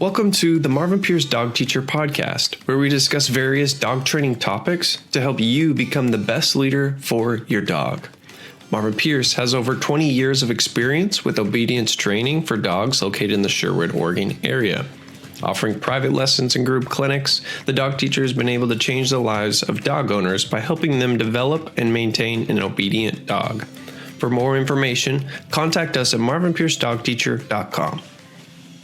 Welcome to the Marvin Pierce Dog Teacher Podcast, where we discuss various dog training topics to help you become the best leader for your dog. Marvin Pierce has over 20 years of experience with obedience training for dogs located in the Sherwood, Oregon area. Offering private lessons and group clinics, the dog teacher has been able to change the lives of dog owners by helping them develop and maintain an obedient dog. For more information, contact us at marvinpiercedogteacher.com.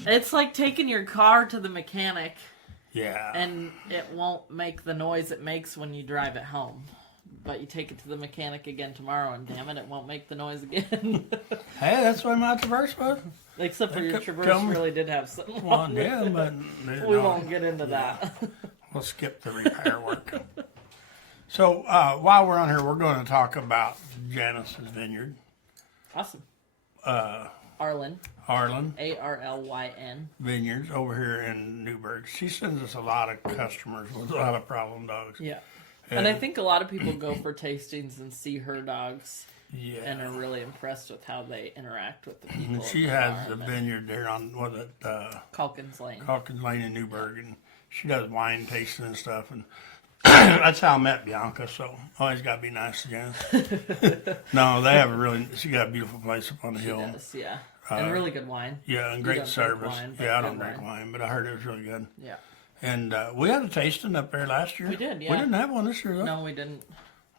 It's like taking your car to the mechanic Yeah. and it won't make the noise it makes when you drive it home. But you take it to the mechanic again tomorrow and damn it won't make the noise again. Hey, that's why my Traverse was. Except for They your kept Traverse telling me- really did have something Well, wrong with yeah, it. but We won't get into that. We'll skip the repair work. So while we're on here, we're going to talk about Janice's Vineyard, Awesome. Arlen. Arlen Arlyn. Vineyards over here in Newburgh. She sends us a lot of customers with a lot of problem dogs. Yeah. And I think a lot of people go for tastings and see her dogs Yeah. and are really impressed with how they interact with the people. And she at the has a farm and vineyard there on Calkins Lane. Calkins Lane in Newburgh, and she does wine tasting and stuff. And that's how I met Bianca. So always got to be nice to Janice. No, they have she got a beautiful place up on the She hill. does, yeah. And really good wine. Yeah, and You great don't drink service. wine, but Yeah, I good don't drink wine, but I heard it was really good. Yeah. And we had a tasting up there last year. We did, yeah. We didn't have one this year, though. No, we didn't.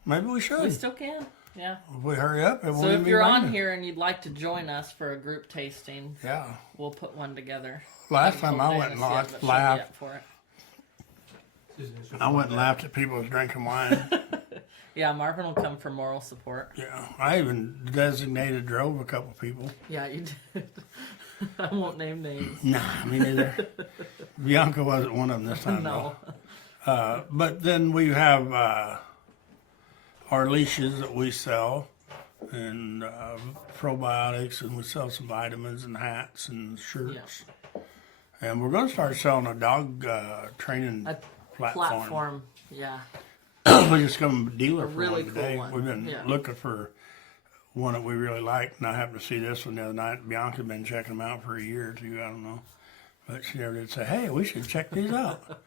Maybe we should. We still can. Yeah. If we hurry up, it won't So even if be you're on raining. here and you'd like to join us for a group tasting, Yeah. we'll put one together. Last time I told went and Janice yet, but she'll be laughed. up for it. I went and laughed at people who was drinking wine. Yeah, Marvin will come for moral support. Yeah. I even designated drove a couple people. Yeah, you did. I won't name names. Nah, me neither. Bianca wasn't one of them this time, No. though. But then we have our leashes that we sell, and probiotics, and we sell some vitamins and hats and shirts. And we're going to start selling a dog training A platform. Yeah. We're just going to be a dealer for really one cool today. one. We've been Yeah. looking for one that we really like, and I happened to see this one the other night. Bianca's been checking them out for a year or two, I don't know. But she never did say, hey, we should check these out.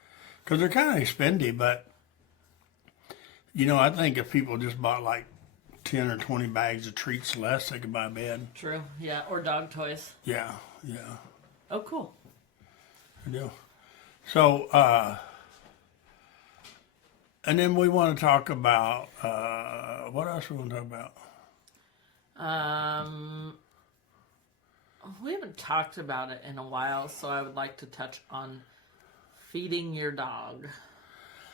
Because they're kind of expendy, but, I think if people just bought like 10 or 20 bags of treats less, they could buy a bed. True. Yeah. Or dog toys. Yeah. Oh, cool. I do. So, and then we want to talk about, what else we want to talk about? We haven't talked about it in a while, so I would like to touch on feeding your dog.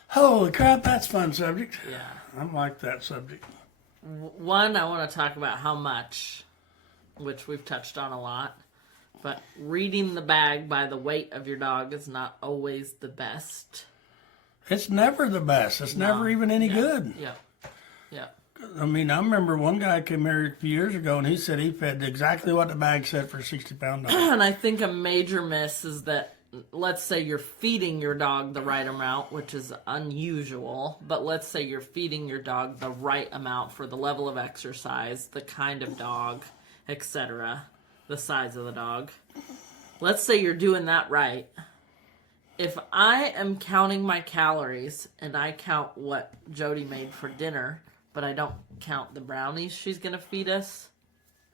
Holy crap, that's a fun subject. Yeah. I like that subject. One, I want to talk about how much, which we've touched on a lot, but reading the bag by the weight of your dog is not always the best. It's never the best. It's never even any good. Yeah. Yeah. I mean, I remember one guy came here a few years ago, and he said he fed exactly what the bag said for a 60-pound dog. And I think a major miss is that, let's say you're feeding your dog the right amount, which is unusual, but let's say you're feeding your dog the right amount for the level of exercise, the kind of dog, etc., the size of the dog. Let's say you're doing that right. If I am counting my calories and I count what Jody made for dinner, but I don't count the brownies she's going to feed us,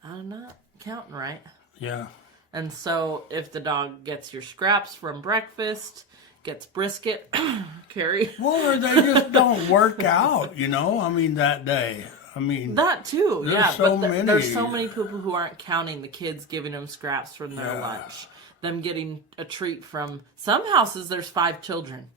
I'm not counting right. Yeah. And so if the dog gets your scraps from breakfast, gets brisket, Carrie. Well, or they just don't work out, I mean, that day. I mean, That too, There's yeah. so But many. there's so many people who aren't counting the kids giving them scraps from their Yeah. lunch. Them getting a treat from some houses. There's 5 children,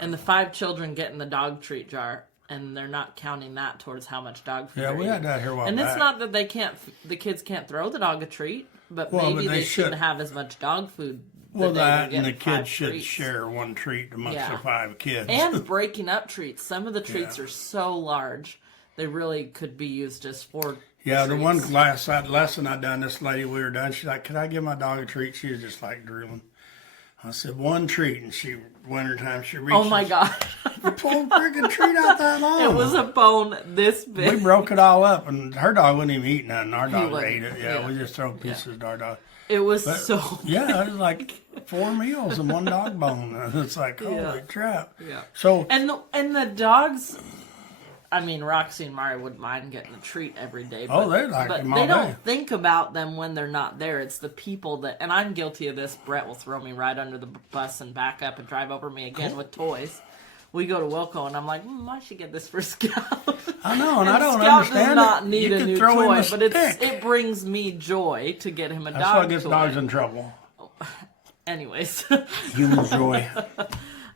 and the 5 children get in the dog treat jar, and they're not counting that towards how much dog food. yeah, they're we had eating. that here a while And back. it's not that the kids can't throw the dog a treat, but Well, maybe but they they shouldn't should. have as much dog food. Well, they that would and get the 5 kids should treats. share one treat amongst Yeah. the 5 kids. And breaking up treats. Some of the treats Yeah. are so large, they really could be used as 4 yeah, the one treats. lesson I done, this lady, we were done, she's like, could I give my dog a treat? She was just like drooling. I said, one treat, and wintertime, she reaches. Oh my god. Pulled a freaking treat out that long. It was a bone this We big. broke it all up, and her dog wouldn't even eat nothing. Our dog wouldn't. ate it. Yeah, Yeah. we just throw pieces to our dog. It was But, so yeah, I was like, 4 meals and 1 dog bone. And it's like, holy crap. Yeah. So, And the dogs, I mean, Roxy and Mari wouldn't mind getting a treat every day. But, they like but them all they day. don't think about them when they're not there. It's the people that, and I'm guilty of this. Brett will throw me right under the bus and back up and drive over me again with toys. We go to Wilco and I'm like, I should get this for Scout. I know, and I don't Scout understand does not it. need You a could new throw him toy, a but stick. it brings me joy to get him a That's dog what gets toy. dogs in trouble. Anyways. Human joy.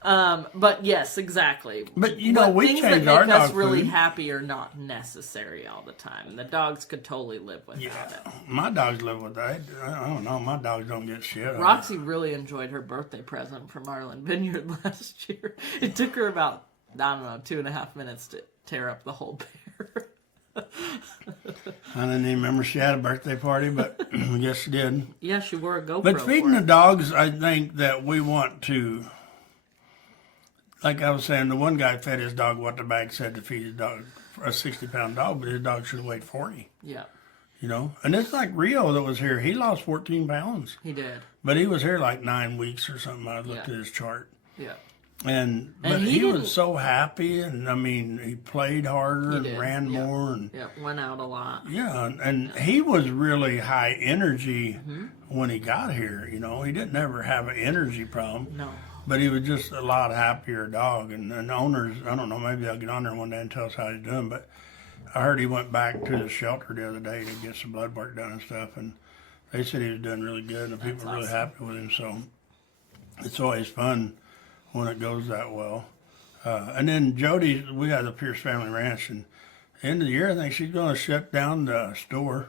But yes, exactly. But, you know, we things changed that our make us dog really food. happy are not necessary all the time. The dogs could totally live without Yeah, it. my dogs live with that. I don't know. My dogs don't get shit. out of it. Roxy really enjoyed her birthday present from Marlin Vineyard last year. It took her about, I don't know, 2.5 minutes to tear up the whole bear. I didn't even remember she had a birthday party, but I guess she did. Yeah, she wore a GoPro. But feeding for the it. dogs, I think that we want to, like I was saying, the one guy fed his dog what the bag said to feed his dog, a 60-pound dog, but his dog should have weighed 40, Yeah, you know? And it's like Rio that was here. He lost 14 pounds, he did. but he was here like 9 weeks or something. I looked Yeah. at his chart. Yeah. But he he was didn't- so happy, and I mean, he played harder He and did, ran yeah. more, and Yeah, went out a lot. yeah, and he was really high energy Mm-hmm. when he got here. You know, he didn't ever have an energy problem, No. but he was just a lot happier dog. And owners, I don't know, maybe I'll get on there one day and tell us how he's doing. But I heard he went back to the shelter the other day to get some blood work done and stuff, and they said he was doing really good, and the people were really awesome. happy with him. So it's always fun when it goes that well. And then Jody, we got the Pierce Family Ranch, and end of the year, I think she's going to shut down the store.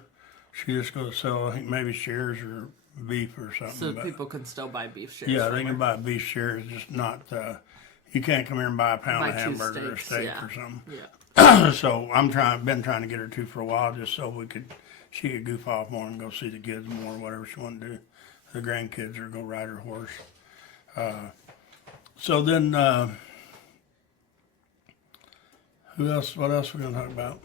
She just going to sell, I think, maybe shares or beef or something. So but people can still buy beef shares. yeah, from they can her. buy beef shares, just not. You can't come here and buy a pound Buy of 2 hamburger or steaks, steak yeah. or something. Yeah. So been trying to get her to for a while, just so she could goof off more and go see the kids more, whatever she wanted to do, the grandkids, or go ride her horse. So then, who else? What else are we gonna talk about?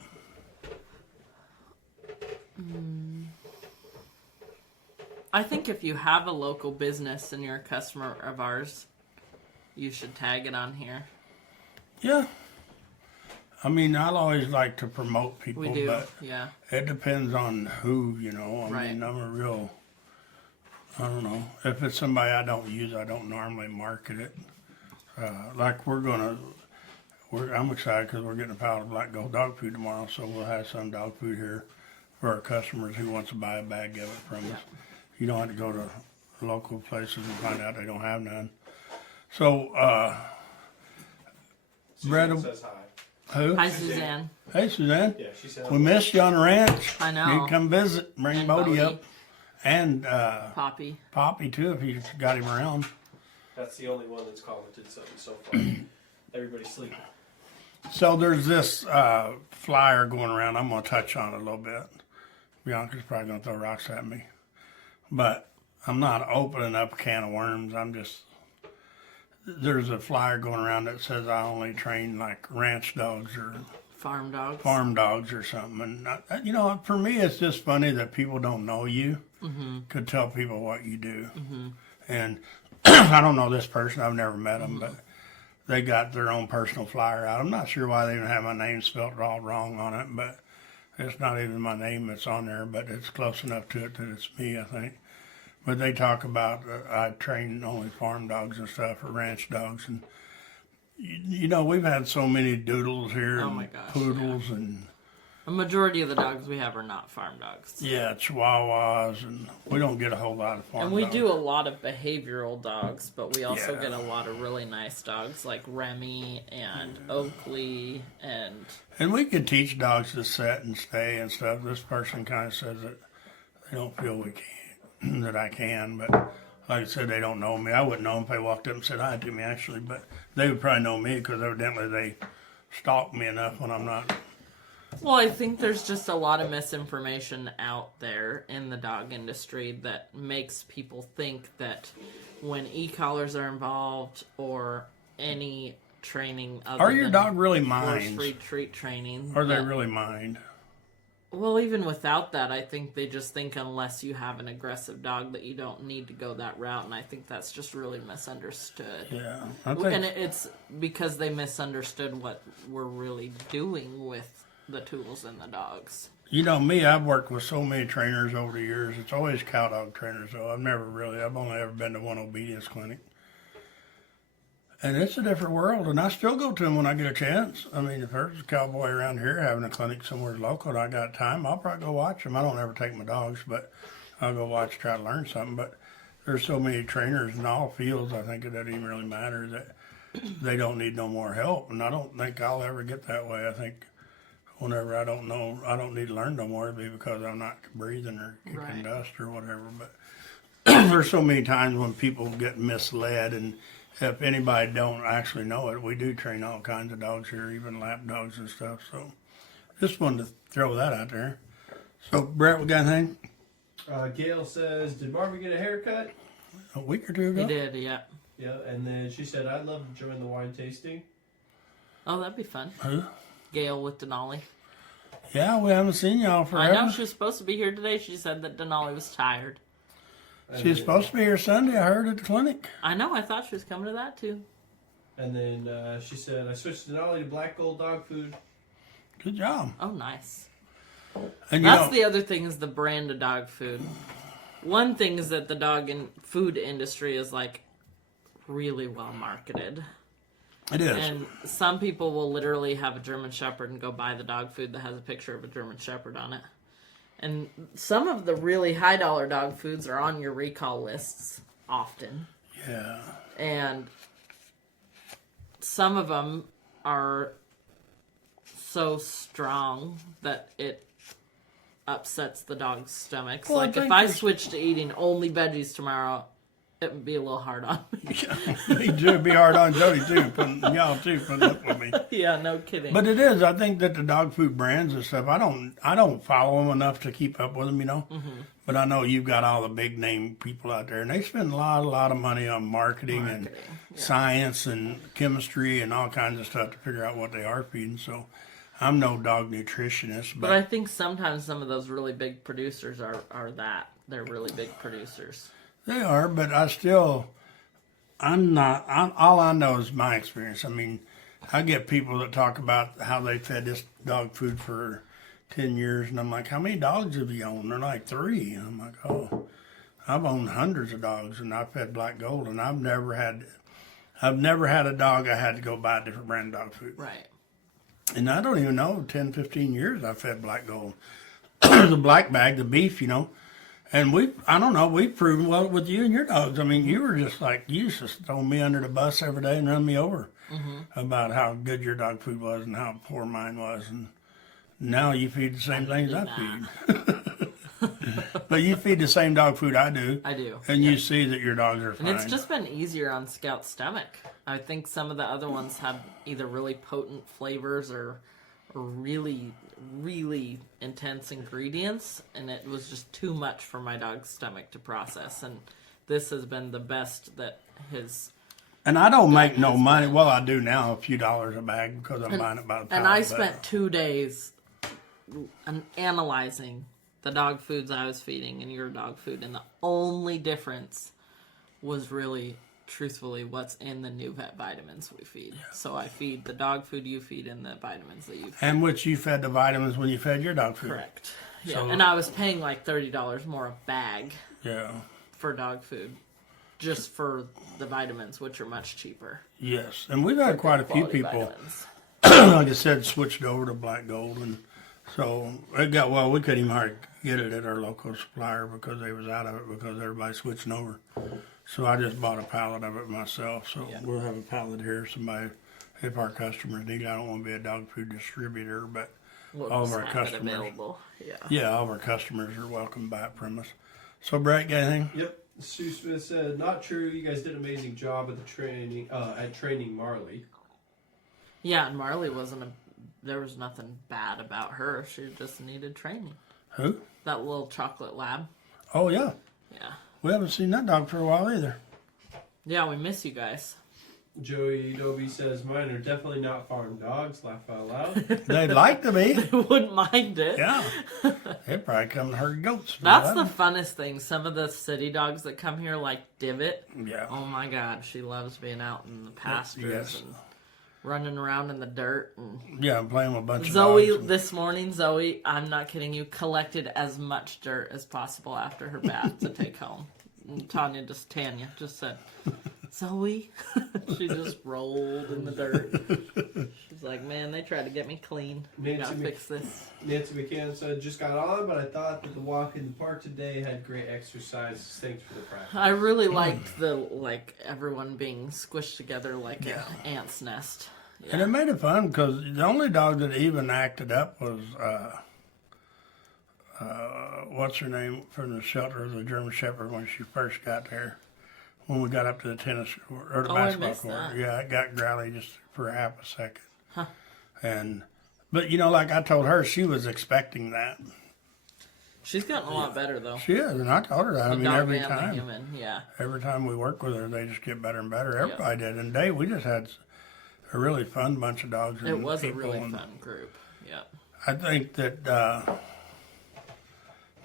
I think if you have a local business and you're a customer of ours, you should tag it on here. Yeah. I mean, I'd always like to promote people, We do, but yeah. it depends on who, you know. I Right. mean, I don't know. If it's somebody I don't use, I don't normally market it. Like I'm excited because we're getting a pallet of Black Gold dog food tomorrow, so we'll have some dog food here for our customers who wants to buy a bag of it from us. You don't have to go to local places and find out they don't have none. So, Brett, Suzanne says hi. who? Hi, Suzanne. Hey, Suzanne. Yeah, she said We missed you on the ranch. I know. You can come visit, bring And Bodie Bodie. up, and Poppy. Poppy too if you got him around. that's the only one that's commented something so far. Everybody's sleeping. So there's this flyer going around. I'm going to touch on it a little bit. Bianca's probably going to throw rocks at me, but I'm not opening up a can of worms. There's a flyer going around that says I only train like ranch dogs or Farm dogs. farm dogs or something. And you know, for me, it's just funny that people don't know you could tell people what you do. And I don't know this person. I've never met them, but they got their own personal flyer out. I'm not sure why they even have my name spelled all wrong on it, but it's not even my name that's on there, but it's close enough to it that it's me, I think. But they talk about I train only farm dogs and stuff, or ranch dogs, and you know, we've had so many doodles here, Oh and my gosh, poodles, and A majority of the dogs we have are not farm dogs. yeah, chihuahuas, and we don't get a whole lot of farm And we dogs. do a lot of behavioral dogs, but we also Yeah. get a lot of really nice dogs like Remy and Oakley and And we could teach dogs to sit and stay and stuff. This person kind of says that they don't feel we can, that I can, but like I said, they don't know me. I wouldn't know them if they walked up and said hi to me, actually, but they would probably know me because evidently they stalk me enough when I'm not. Well, I think there's just a lot of misinformation out there in the dog industry that makes people think that when e-collars are involved or any training other Are your than dog really mine? force-free treat training, Are they that really mine? Well, even without that, I think they just think unless you have an aggressive dog that you don't need to go that route, and I think that's just really misunderstood. Yeah, I think And it's because they misunderstood what we're really doing with the tools and the dogs. you know me. I've worked with so many trainers over the years. It's always cow dog trainers, though. I've only ever been to one obedience clinic, and it's a different world. And I still go to them when I get a chance. I mean, if there's a cowboy around here having a clinic somewhere local and I got time, I'll probably go watch them. I don't ever take my dogs, but I'll go watch, try to learn something. But there's so many trainers in all fields. I think it doesn't even really matter that they don't need no more help. And I don't think I'll ever get that way. I think whenever I don't know, I don't need to learn no more, it'd be because I'm not breathing or kicking Right. dust or whatever. But there's so many times when people get misled, and if anybody don't actually know it, we do train all kinds of dogs here, even lap dogs and stuff. So just wanted to throw that out there. So Brett, we got anything? Gail says, "Did Marvin get a haircut?" A week or two He ago? did, yeah. Yeah, and then she said, "I'd love to join the wine tasting." Oh, that'd be fun. Who? Gail with Denali. Yeah, we haven't seen y'all I forever. know she was supposed to be here today. She said that Denali was tired. She's supposed to be here Sunday, I heard, at the clinic. I know. I thought she was coming to that too. And then she said, "I switched Denali to Black Gold dog food." Good job. Oh, nice. And you That's know, the other thing is the brand of dog food. One thing is that the dog and food industry is like really well marketed. it is. And some people will literally have a German Shepherd and go buy the dog food that has a picture of a German Shepherd on it. And some of the really high dollar dog foods are on your recall lists often. Yeah. And some of them are so strong that it upsets the dog's stomachs. Well, I like if think I there's- switch to eating only veggies tomorrow, it would be a little hard on me. It'd be hard on Jody, too, y'all, too, putting up with me. Yeah, no kidding. But it is. I think that the dog food brands and stuff, I don't follow them enough to keep up with them, you know. Mm-hmm. But I know you've got all the big name people out there, and they spend a lot of money on marketing and science and chemistry and all kinds of stuff to figure out what they are feeding. So I'm no dog nutritionist, But I think sometimes some of those really big producers are that. They're really big producers. they are. But I'm not. All I know is my experience. I mean, I get people that talk about how they fed this dog food for 10 years, and I'm like, how many dogs have you owned? They're like 3. And I'm like, oh, I've owned hundreds of dogs, and I fed Black Gold, and I've never had a dog I had to go buy a different brand of dog food. Right. And I don't even know, 10, 15 years I fed Black Gold. The black bag, the beef, you know. And we've proven well with you and your dogs. I mean, you were just like, you used to throw me under the bus every day and run me over about how good your dog food was and how poor mine was. And now you feed the same things I feed. But you feed the same dog food I do. I do. And you see that your dogs are fine. And it's just been easier on Scout's stomach. I think some of the other ones have either really potent flavors or really, really intense ingredients, and it was just too much for my dog's stomach to process. And this has been the best that his. And I don't make no money. Well, I do now, a few dollars a bag because I'm buying it by the pound. And I but- spent 2 days analyzing the dog foods I was feeding and your dog food, and the only difference was really, truthfully, what's in the new vet vitamins we feed. So I feed the dog food you feed and the vitamins that you feed. And which you fed the vitamins when you fed your dog food. Correct. Yeah, So- and I was paying like $30 more a bag Yeah. for dog food, just for the vitamins, which are much cheaper. Yes. And we've had quite a few Quality people, vitamins. like I said, switched over to Black Gold. And so we couldn't even hardly get it at our local supplier because they was out of it because everybody's switching over. So I just bought a pallet of it myself. So we'll have a pallet here. Somebody, if our customers need it, I don't want to be a dog food distributor, but We'll all of just our have it customers. available. Yeah. Yeah, all of our customers are welcome back from us. So Brett, got anything? Yep. Sue Smith said, "Not true. You guys did an amazing job at the training at training Marley." Yeah, and Marley there was nothing bad about her. She just needed training. Who? That little chocolate lab. Oh, yeah. Yeah. We haven't seen that dog for a while either. Yeah, we miss you guys. Joey Adobe says, mine are definitely not farm dogs. Laugh out loud. They'd like to be. Wouldn't mind it. Yeah. They'd probably come to herd goats. for That's that. the funnest thing. Some of the city dogs that come here, like Divot. Yeah. Oh my God, she loves being out in the pastures Yes. and running around in the dirt. And Yeah, I'm playing with a bunch Zoe, of dogs. this morning, Zoe, I'm not kidding you, collected as much dirt as possible after her bath to take home. And Tanya just said, Zoe, she just rolled in the dirt. She's like, man, they tried to get me clean. We gotta fix this. Nancy McCann said, just got on, but I thought that the walk in the park today had great exercise. Thanks for the practice. I really liked the everyone being squished together like Yeah. an ant's nest. And it made it fun because the only dog that even acted up was, what's her name from the shelter, the German Shepherd, when she first got there. When we got up to the tennis court, or the Oh, I basketball missed court. that. Yeah, it got growly just for half a second. Huh. But like I told her, she was expecting that. She's gotten a lot better though. She is, and I told her that. The I mean, dog every and the time. human, yeah. Every time we work with her, they just get better and better. Everybody did. And Dave, we just had a really fun bunch of dogs. It and was a people, really and fun group. Yeah. I think that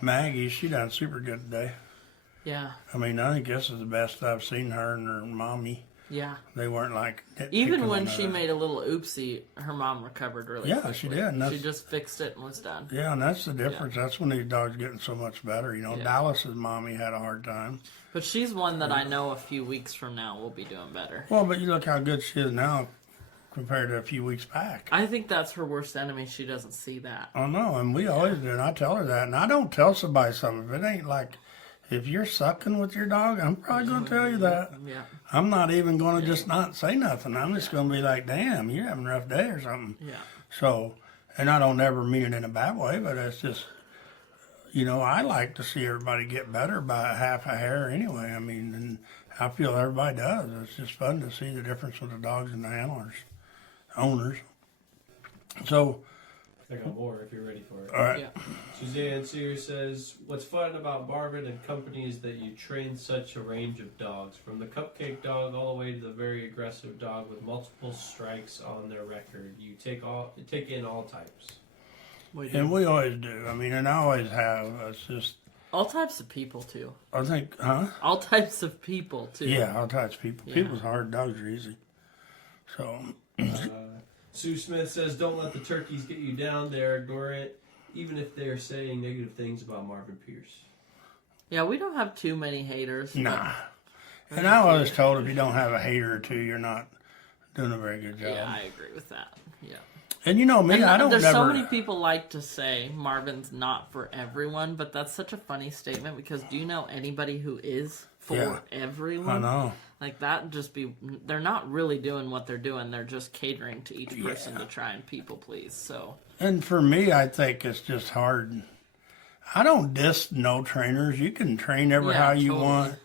Maggie, she done super good today. Yeah. I mean, I think this is the best I've seen her and her mommy. Yeah. They weren't like Even nitpicking when on she her. made a little oopsie, her mom recovered really Yeah, quickly. she did, and She that's- just fixed it and was done. Yeah, and that's the difference. That's when these dogs getting so much better. Yeah. Dallas's mommy had a hard time. But she's one that I know a few weeks from now will be doing better. Well, but you look how good she is now compared to a few weeks back. I think that's her worst enemy. She doesn't see that. I know, and we always do, and I tell her that. And I don't tell somebody something. If it ain't like, if you're sucking with your dog, I'm probably going to tell you that. Yeah. I'm not even going to just not say nothing. I'm just going to be like, damn, you're having a rough day or something. Yeah. So, and I don't ever mean it in a bad way, but it's just, I like to see everybody get better by half a hair anyway. I mean, and I feel everybody does. It's just fun to see the difference with the dogs and the handlers, owners. So, I got more if you're ready for it. all right. Yeah. Suzanne Sears says, what's fun about Marvin and company is that you train such a range of dogs, from the cupcake dog all the way to the very aggressive dog with multiple strikes on their record. You take in all types. We do. And we always do. I mean, and I always have. It's just, All types of people too. I think, huh? All types of people too. Yeah, all types of people. Yeah. People's hard, dogs are easy. So, Sue Smith says, don't let the turkeys get you down there. Ignore it, even if they're saying negative things about Marvin Pierce. Yeah, we don't have too many haters. but- nah. And I was told if you don't have a hater or two, you're not doing a very good job. Yeah, I agree with that. Yeah. And you know me, And I don't there's never. so many people like to say Marvin's not for everyone, but that's such a funny statement because do you know anybody who is for Yeah. everyone? I know. Like that they're not really doing what they're doing. They're just catering to each person to try and people please. So And for me, I think it's just hard. I don't diss no trainers. You can train ever Yeah, how you totally. want.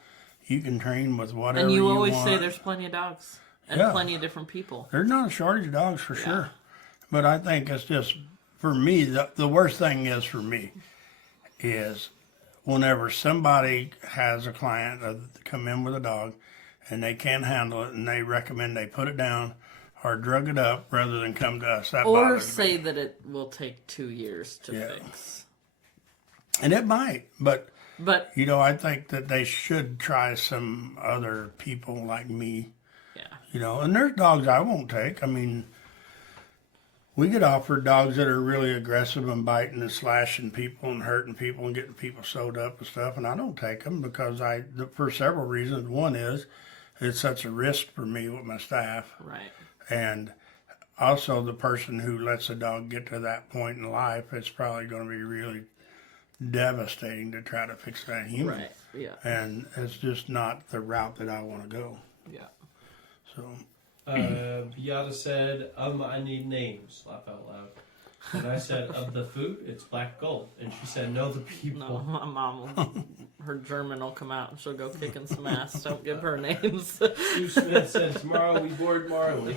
You can train with whatever and you always want. say there's plenty of dogs and Yeah. plenty of different people. There's not a shortage of dogs for sure. But I think it's just, for me, the worst thing is for me is whenever somebody has a client come in with a dog and they can't handle it and they recommend they put it down or drug it up rather than come to us. That Or bothers say me. that it will take 2 years to Yeah. fix. And it might, but But I think that they should try some other people like me. yeah. And there's dogs I won't take. I mean, we get offered dogs that are really aggressive and biting and slashing people and hurting people and getting people sewed up and stuff, and I don't take them because for several reasons. One is it's such a risk for me with my staff, Right. and also the person who lets a dog get to that point in life, it's probably going to be really devastating to try to fix that human. Right. Yeah. And it's just not the route that I want to go. Yeah. So, Beata said, I need names. Laugh out loud. And I said, of the food, it's black gold. And she said, no, the people. No, my mom will, her German will come out and she'll go kicking some ass. Don't give her names. Sue Smith said, tomorrow we board Marley.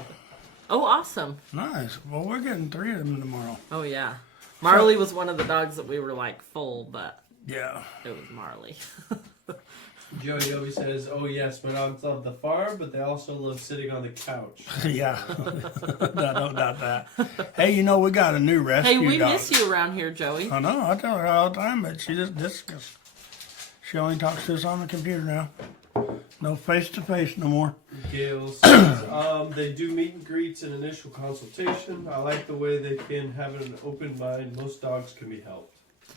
Oh, awesome. nice. Well, we're getting 3 of them tomorrow. Oh, yeah. Marley was one of the dogs that we were like full, but Yeah. it was Marley. Joey Dobie says, "Oh yes, my dogs love the farm, but they also love sitting on the couch." Yeah, don't doubt that. Hey, you know we got a new rescue Hey, we dog. miss you around here, Joey. I know. I tell her all the time, but she just discus. She only talks to us on the computer now. No face to face no more. Gail says, "They do meet and greets and initial consultation. I like the way they can have an open mind. Most dogs can be helped."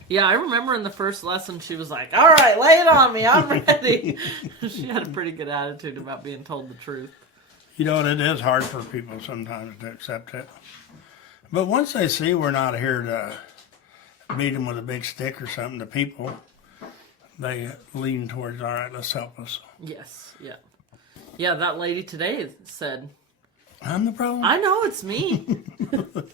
Yeah, I remember in the first lesson she was like, all right, lay it on me, I'm ready. She had a pretty good attitude about being told the truth. You know, it is hard for people sometimes to accept it. But once they see we're not here to beat them with a big stick or something, the people, they lean towards, all right, let's help us. Yes, yeah. Yeah, that lady today said, I'm the problem. I know it's me.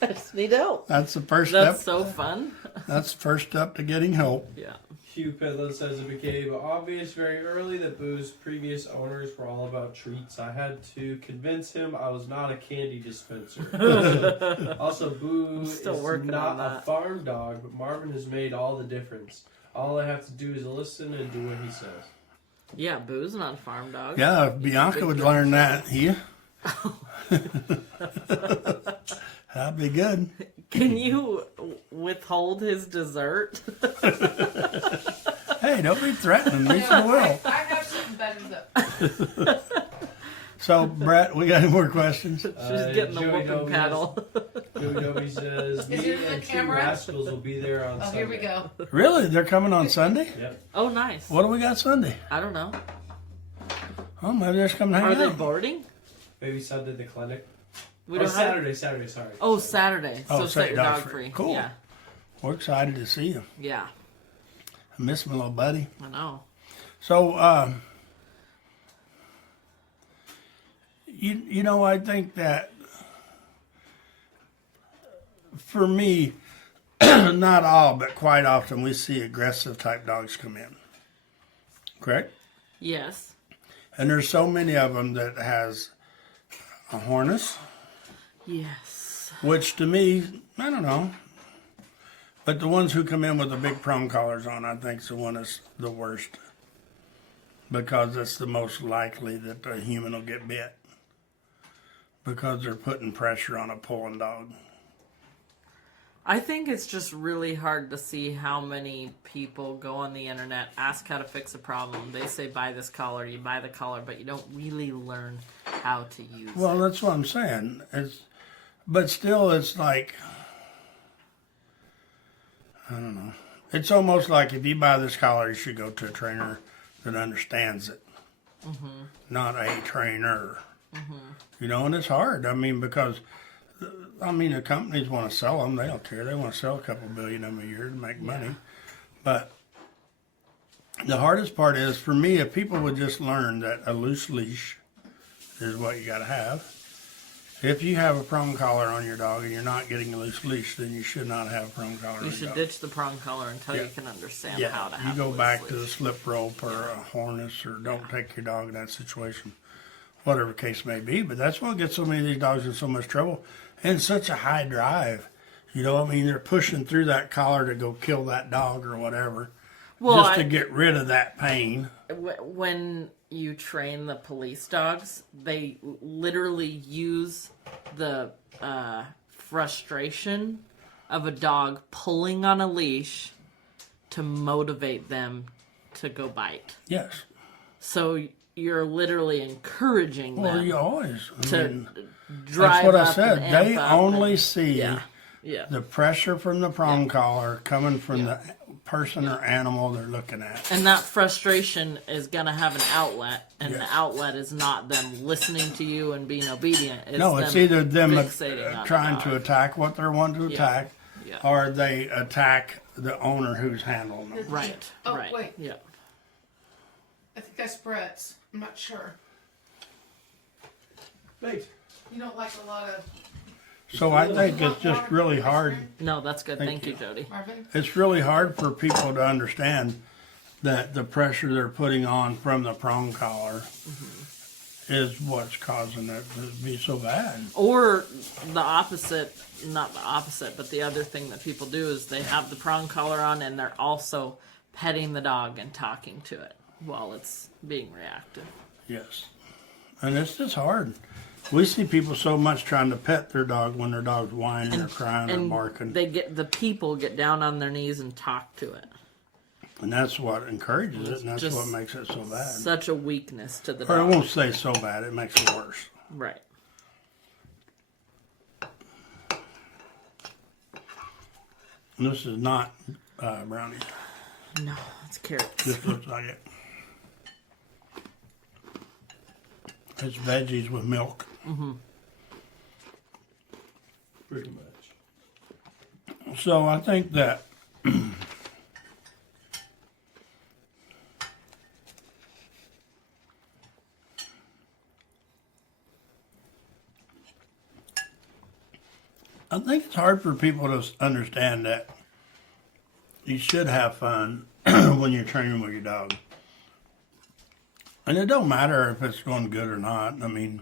I just need help. That's the first That's step. so fun. That's the first step to getting help. Yeah. Hugh Pedlin says it became obvious very early that Boo's previous owners were all about treats. I had to convince him I was not a candy dispenser. Also, Boo still is working not on a that. farm dog, but Marvin has made all the difference. All I have to do is listen and do what he says. Yeah, Boo's not a farm dog. Yeah, if Bianca would learn that, yeah. That'd be good. Can you withhold his dessert? Hey, don't be threatening me, so will. I have something better though. So, Brett, we got any more questions? She's getting the Joey whooping Dobie paddle. Joey Dobie says, Is "Me it in the and two camera? rascals will be there on Oh, Sunday." here we go. Really? They're coming on Sunday? Yep. Oh, nice. What do we got Sunday? I don't know. Oh, maybe they're just coming to Are hang they out. boarding? Maybe Sunday the clinic. We Oh, don't have. Saturday, sorry. Oh, Saturday. Oh, So set set your dog free. Cool. Yeah. We're excited to see you. Yeah. I miss my little buddy. I know. So, you know, I think that for me, not all, but quite often we see aggressive type dogs come in. Correct? Yes. And there's so many of them that has a harness, Yes. which to me, I don't know. But the ones who come in with the big prong collars on, I think is the one that's the worst. Because it's the most likely that the human will get bit. Because they're putting pressure on a pulling dog. I think it's just really hard to see how many people go on the internet, ask how to fix a problem. They say buy this collar, you buy the collar, but you don't really learn how to use Well, it. that's what I'm saying. But still, it's like, I don't know. It's almost like if you buy this collar, you should go to a trainer that understands it, not a trainer. You know, and it's hard. I mean, because the companies want to sell them. They don't care. They want to sell a couple billion of them a year to make money. But the hardest part is for me, if people would just learn that a loose leash is what you got to have. If you have a prong collar on your dog and you're not getting a loose leash, then you should not have a prong collar on You your should dog. ditch the prong collar until Yeah. you can understand Yeah, how to you have go a back loose to the leash. slip rope or a harness, or don't take your dog in that situation, whatever the case may be. But that's what gets so many of these dogs in so much trouble, and such a high drive. You know, I mean, they're pushing through that collar to go kill that dog or whatever, Well, just to get rid of that pain. When you train the police dogs, they literally use the frustration of a dog pulling on a leash to motivate them to go bite. Yes. So you're literally encouraging Well, them you always. I to mean, drive that's what I up said. and They amp up only and- see yeah. the pressure from the prong collar coming from Yeah. the person or animal they're looking at. And that frustration is going to have an outlet, and Yes. the outlet is not them listening to you and being obedient. It's No, it's them either them fixating on trying the to dog. attack what they're wanting to Yeah. attack, Yeah. or they attack the owner who's handling them. Right. Oh, right. wait. Yeah. I think that's Brett's. I'm not sure. Wait. You don't like a lot of So I think it's just really hard. No, that's good. Thank Thank you, you. Jody. Marvin. It's really hard for people to understand that the pressure they're putting on from the prong collar is what's causing it to be so bad. Or the opposite, not the opposite, but the other thing that people do is they have the prong collar on and they're also petting the dog and talking to it. while it's being reactive. Yes. And it's just hard. We see people so much trying to pet their dog when their dog's whining or crying or And barking. the people get down on their knees and talk to it. And that's what encourages it, It's and that's just what makes it so bad. Such a weakness to the Or I dog. won't say so bad, it makes it worse. Right. And this is not brownie. No, it's carrots. This looks like it. It's veggies with milk. Pretty much. So I think that I think it's hard for people to understand that you should have fun when you're training with your dog. And it don't matter if it's going good or not. I mean,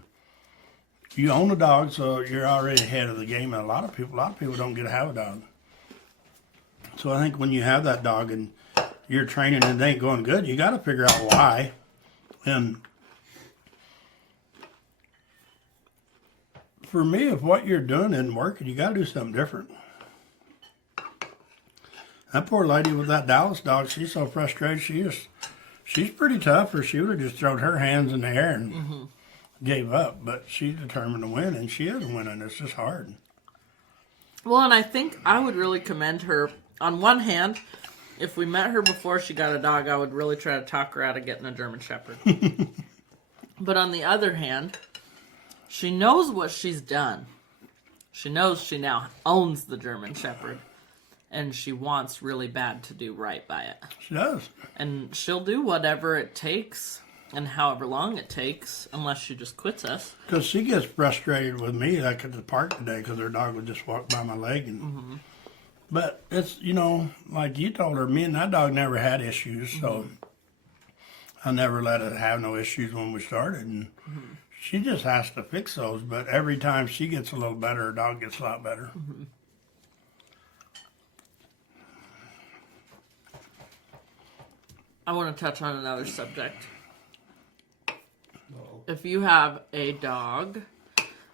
you own a dog, so you're already ahead of the game. And a lot of people don't get to have a dog. So I think when you have that dog and you're training and it ain't going good, you got to figure out why. And for me, if what you're doing isn't working, you got to do something different. That poor lady with that Dallas dog, she's so frustrated. She's pretty tough, or she would have just thrown her hands in the air and gave up. But she's determined to win, and she is winning. It's just hard. Well, and I think I would really commend her. On one hand, if we met her before she got a dog, I would really try to talk her out of getting a German Shepherd. But on the other hand, she knows what she's done. She knows she now owns the German Shepherd, and she wants really bad to do right by it. She does. And she'll do whatever it takes and however long it takes, unless she just quits us. Because she gets frustrated with me, like at the park today, because her dog would just walk by my leg. And But it's, like you told her, me and that dog never had issues, so I never let it have no issues when we started. And she just has to fix those, but every time she gets a little better, her dog gets a lot better. I want to touch on another subject. No. If you have a dog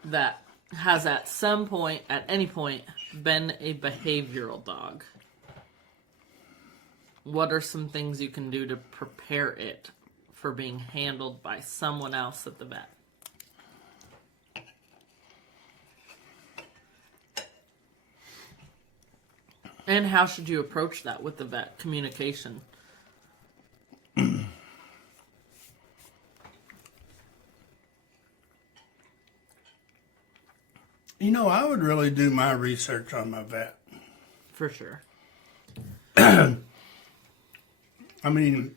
that has at some point, at any point, been a behavioral dog, what are some things you can do to prepare it for being handled by someone else at the vet? And how should you approach that with the vet? Communication. I would really do my research on my vet. For sure. I mean,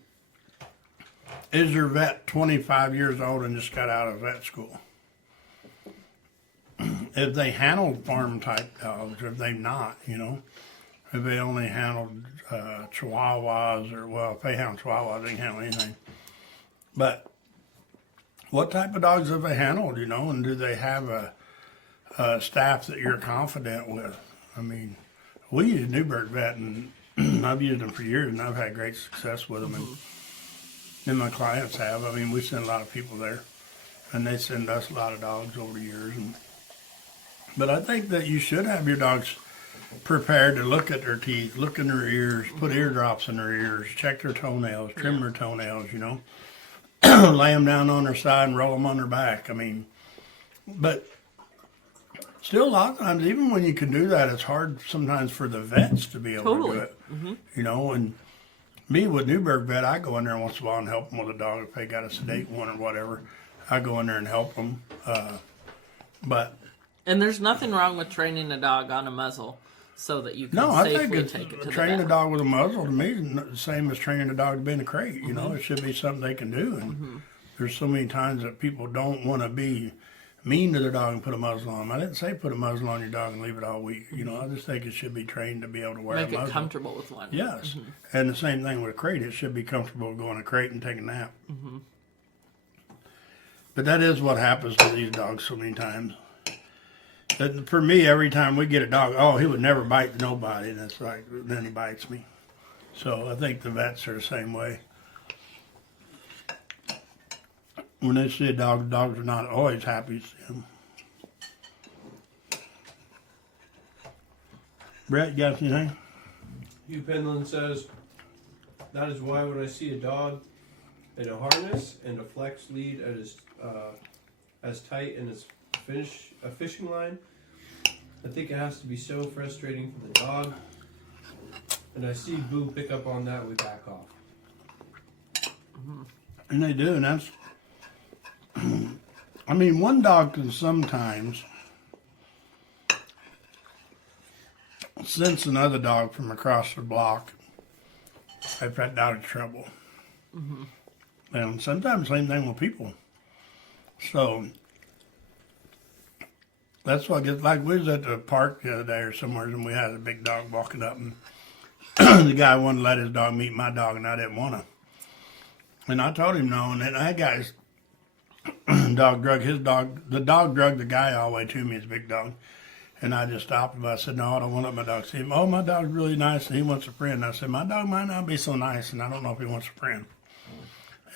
is your vet 25 years old and just got out of vet school? If they handled farm type dogs, or if they've not, if they only handled Chihuahuas, if they handle Chihuahuas, they can handle anything. But what type of dogs have they handled, and do they have a staff that you're confident with? I mean, we use Newburgh Vet, and I've used them for years, and I've had great success with them, and my clients have. I mean, we send a lot of people there, and they send us a lot of dogs over the years. But I think that you should have your dogs prepared to look at their teeth, look in their ears, put eardrops in their ears, check their toenails, trim their toenails, lay them down on their side and roll them on their back. I mean, but still, a lot of times, even when you can do that, it's hard sometimes for the vets to be able to do it. And me with Newburgh Vet, I go in there once in a while and help them with a dog if they got to sedate one or whatever. I go in there and help them. And there's nothing wrong with training a dog on a muzzle so that you can I think safely it's, take it to training the a vet. dog with a muzzle to me is the same as training a dog to be in a crate. It should be something they can do. And there's so many times that people don't want to be mean to their dog and put a muzzle on them. I didn't say put a muzzle on your dog and leave it all week. I just think it should be trained to be able to wear Make a muzzle. it comfortable with one. Yes. And the same thing with a crate. It should be comfortable going to a crate and take a nap. But that is what happens to these dogs so many times. That for me, every time we get a dog, he would never bite nobody. And it's like, then he bites me. So I think the vets are the same way. when they see a dog, dogs are not always happy to see them. Brett, you got anything? Hugh Penland says, that is why when I see a dog in a harness and a flex lead as tight and as a fishing line, I think it has to be so frustrating for the dog. And I see Boo pick up on that, we back off. And they do, and that's. I mean, one dog can sometimes sense another dog from across the block if that dog's trouble. And sometimes same thing with people. So that's what gets like we was at the park the other day or somewhere, and we had a big dog walking up, and the guy wanted to let his dog meet my dog, and I didn't want to. And I told him no, and then that guy's dog drug his dog. The dog drugged the guy all the way to me, his big dog. And I just stopped him. I said, no, I don't want to let my dog see him. Oh, my dog's really nice and he wants a friend. I said, my dog might not be so nice and I don't know if he wants a friend.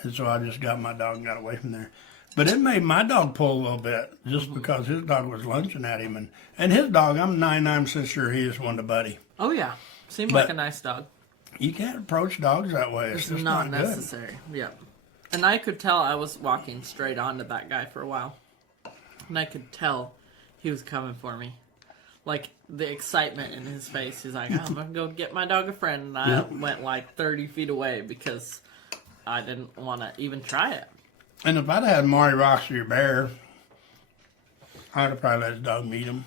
And so I just got my dog and got away from there. But it made my dog pull a little bit just because his dog was lunging at him. And his dog, I'm 99% sure he just wanted a buddy. Oh yeah, seemed But- like a nice dog. You can't approach dogs that way. It's It's just not not good. necessary. Yep. And I could tell I was walking straight onto that guy for a while. And I could tell he was coming for me. Like the excitement in his face. He's like, I'm going to go get my dog a friend. And I Yep. went like 30 feet away because I didn't want to even try it. And if I'd had Maury Roxy or Bear, I'd have probably let his dog meet him.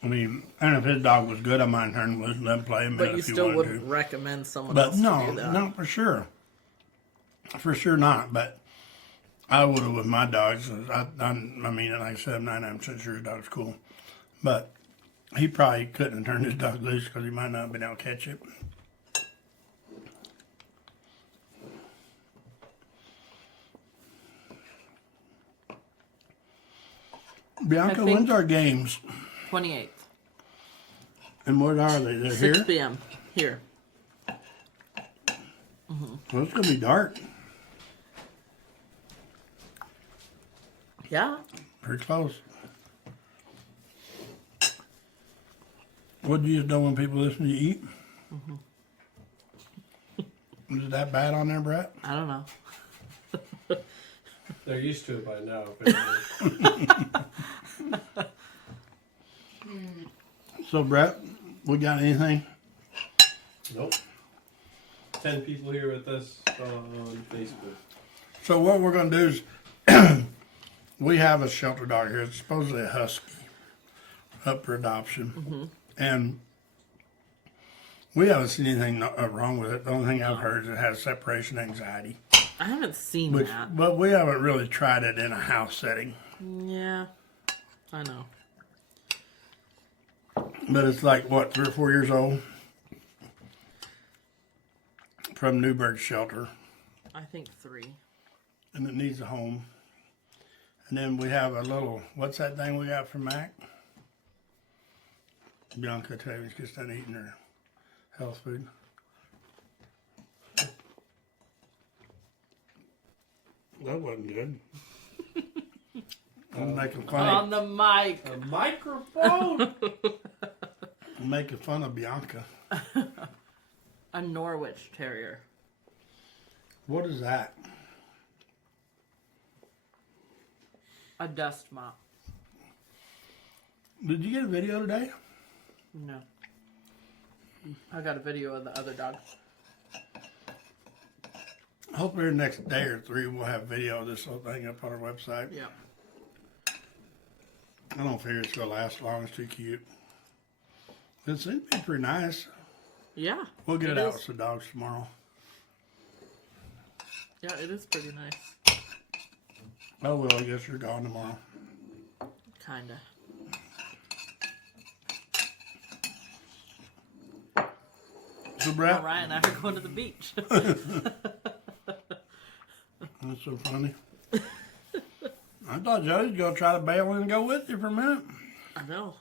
I mean, and if his dog was good, I might turn loose and let him play him. But you if he still wanted wouldn't to. recommend someone But else no, to do that. no, for sure. For sure not. But I would have with my dogs. I mean, like I said, I'm 99% sure his dog's cool. But he probably couldn't have turned his dog loose because he might not have been able to catch it. Bianca, I think- when's our games? 28th. And what are they? They're 6 here? p.m. Here. Well, it's going to be dark. Yeah. Pretty close. What do you know when people listen to you eat? Is it that bad on there, Brett? I don't know. They're used to it by now. Apparently. So, Brett, we got anything? Nope. 10 people here with us on Facebook. So what we're going to do is we have a shelter dog here. It's supposedly a husky up for adoption. And we haven't seen anything wrong with it. The only thing I've heard is it has separation anxiety. I haven't seen that. But we haven't really tried it in a house setting. Yeah. I know. But it's like, what, 3 or 4 years old? From Newburgh Shelter. I think 3. And it needs a home. And then we have a little, what's that thing we got from Mac? Bianca Tavis gets done eating her health food. That wasn't good. I'm making fun On the mic. A microphone! I'm making fun of Bianca. A Norwich Terrier. What is that? A dust mop. Did you get a video today? No. I got a video of the other dog. Hopefully the next day or 3 we'll have video of this whole thing up on our website. Yeah. I don't figure it's gonna last long. It's too cute. It seems to be pretty nice. Yeah. We'll get it out is. to the dogs tomorrow. Yeah, it is pretty nice. Oh well, I guess you're gone tomorrow. Kinda. So Brett, Well, Ryan and I are going to the beach. that's so funny. I thought Joey's gonna try to bail in and go with you for a minute. I know.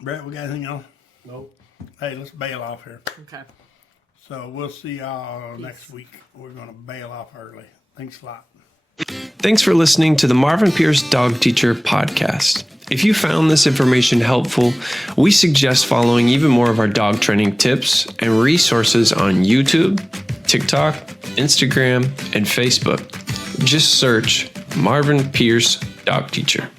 Brett, we got anything else? Nope. Hey, let's bail off here. Okay. So we'll see y'all next week. We're going to bail off early. Thanks a lot. Thanks for listening to the Marvin Pierce Dog Teacher podcast. If you found this information helpful, we suggest following even more of our dog training tips and resources on YouTube, TikTok, Instagram, and Facebook. Just search Marvin Pierce Dog Teacher.